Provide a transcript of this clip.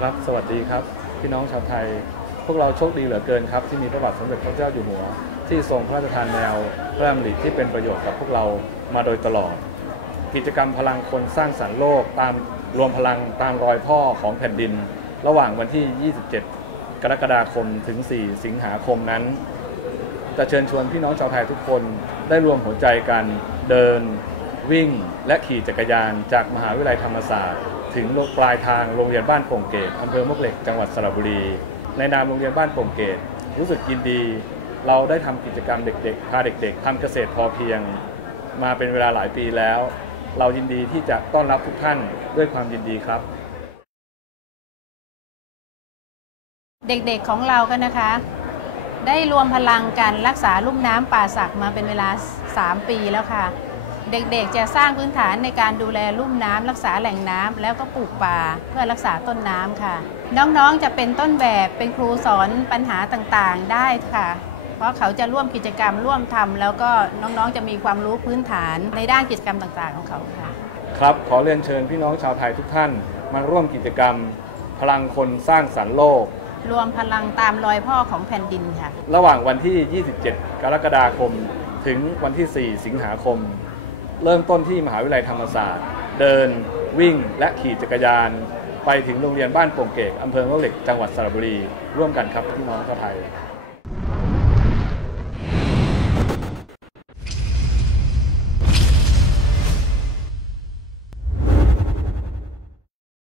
ครับ สวัสดีครับ พี่น้องชาวไทย พวกเราโชคดีเหลือเกินครับ ที่มีพระบาทสมเด็จพระเจ้าอยู่หัว ที่ทรงพระราชทานแนวพระดำริที่เป็นประโยชน์กับพวกเรามาโดยตลอด กิจกรรมพลังคนสร้างสรรค์โลก ตามรวมพลังตามรอยพ่อของแผ่นดิน ระหว่างวันที่ 27 กรกฎาคมถึง 4 สิงหาคมนั้นจะเชิญชวนพี่น้องชาวไทยทุกคนได้รวมหัวใจกันเดิน วิ่งและขี่จักรยานจากมหาวิทยาลัยธรรมศาสตร์ ถึงปลายทางโรงเรียนบ้านโป่งเกตอำเภอมวกเหล็กจังหวัดสระบุรี ในนามโรงเรียนบ้านโป่งเกต รู้สึกยินดี เราได้ทำกิจกรรมเด็กๆพาเด็ก ๆทำเกษตรพอเพียง มาเป็นเวลาหลายปีแล้ว เรายินดีที่จะต้อนรับทุกท่านด้วยความยินดีครับ เด็กๆของเรากันนะคะได้รวมพลังกันรักษาลุ่มน้ำป่าสักมาเป็นเวลา 3 ปีแล้วค่ะ เด็กๆ จะสร้างพื้นฐานในการดูแลลุ่มน้ำรักษาแหล่งน้ำแล้วก็ปลูกป่าเพื่อรักษาต้นน้ำค่ะ น้องๆจะเป็นต้นแบบเป็นครูสอนปัญหาต่างๆได้ค่ะ เพราะเขาจะร่วมกิจกรรมร่วมทำแล้วก็น้องๆจะมีความรู้พื้นฐานในด้านกิจกรรมต่างๆของเขาค่ะ ครับขอเรียนเชิญพี่น้องชาวไทยทุกท่าน มาร่วมกิจกรรม พลังคนสร้างสรรค์โลกรวมพลังตามรอยพ่อของแผ่นดินค่ะ ระหว่างวันที่ 27 กรกฎาคม ถึงวันที่ 4 สิงหาคม เริ่มต้นที่มหาวิทยาลัยธรรมศาสตร์ เดินวิ่งและขี่จักรยาน ไปถึงโรงเรียนบ้านโป่งเกกอำเภอมะเหล็กจังหวัดสระบุรี ร่วมกันครับพี่น้องชาวไทย